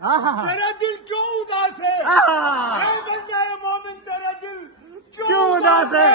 तेरा दिल क्यों उदास है? आहा। ऐ बंदे मोमिन तेरा दिल क्यों उदास है?